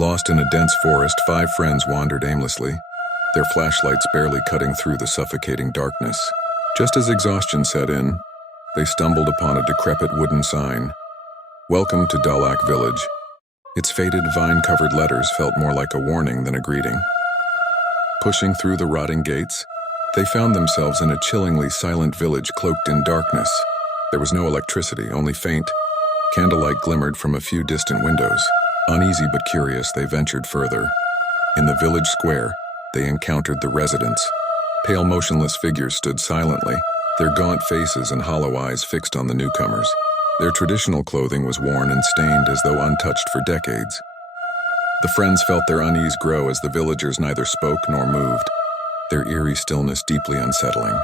Lost in a dense forest, 5 friends wandered aimlessly, their flashlights barely cutting through the suffocating darkness. Just as exhaustion set in, they stumbled upon a decrepit wooden sign. "Welcome to Dalak Village." Its faded, vine-covered letters felt more like a warning than a greeting. Pushing through the rotting gates, they found themselves in a chillingly silent village cloaked in darkness. There was no electricity, only faint candlelight glimmered from a few distant windows. Uneasy but curious, they ventured further. In the village square, they encountered the residents. Pale, motionless figures stood silently, their gaunt faces and hollow eyes fixed on the newcomers. Their traditional clothing was worn and stained as though untouched for decades. The friends felt their unease grow as the villagers neither spoke nor moved, their eerie stillness deeply unsettling.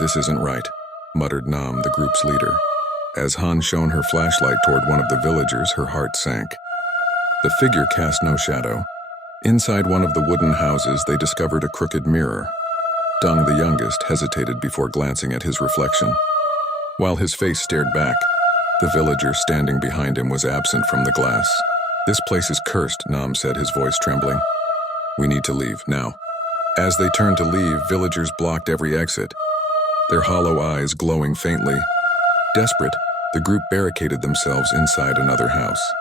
"This isn't right," muttered Nam, the group's leader. As Han shone her flashlight toward one of the villagers, her heart sank. The figure cast no shadow. Inside one of the wooden houses, they discovered a crooked mirror. Dung, the youngest, hesitated before glancing at his reflection. While his face stared back, the villager standing behind him was absent from the glass. "This place is cursed," Nam said, his voice trembling. "We need to leave, now." As they turned to leave, villagers blocked every exit, their hollow eyes glowing faintly. Desperate, the group barricaded themselves inside another house.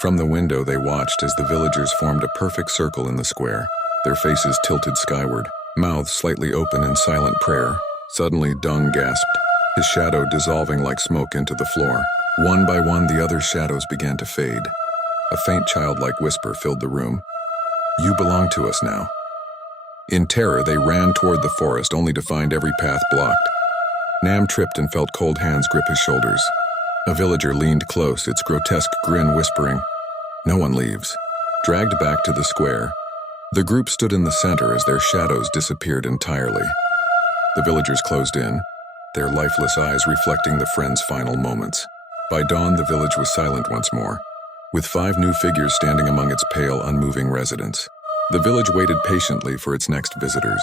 From the window, they watched as the villagers formed a perfect circle in the square, their faces tilted skyward, mouths slightly open in silent prayer. Suddenly, Dung gasped, his shadow dissolving like smoke into the floor. One by one, the other shadows began to fade. A faint childlike whisper filled the room. "You belong to us now." In terror, they ran toward the forest, only to find every path blocked. Nam tripped and felt cold hands grip his shoulders. A villager leaned close, its grotesque grin whispering, "No one leaves." Dragged back to the square, the group stood in the center as their shadows disappeared entirely. The villagers closed in, their lifeless eyes reflecting the friends' final moments. By dawn, the village was silent once more, with 5 new figures standing among its pale, unmoving residents. The village waited patiently for its next visitors.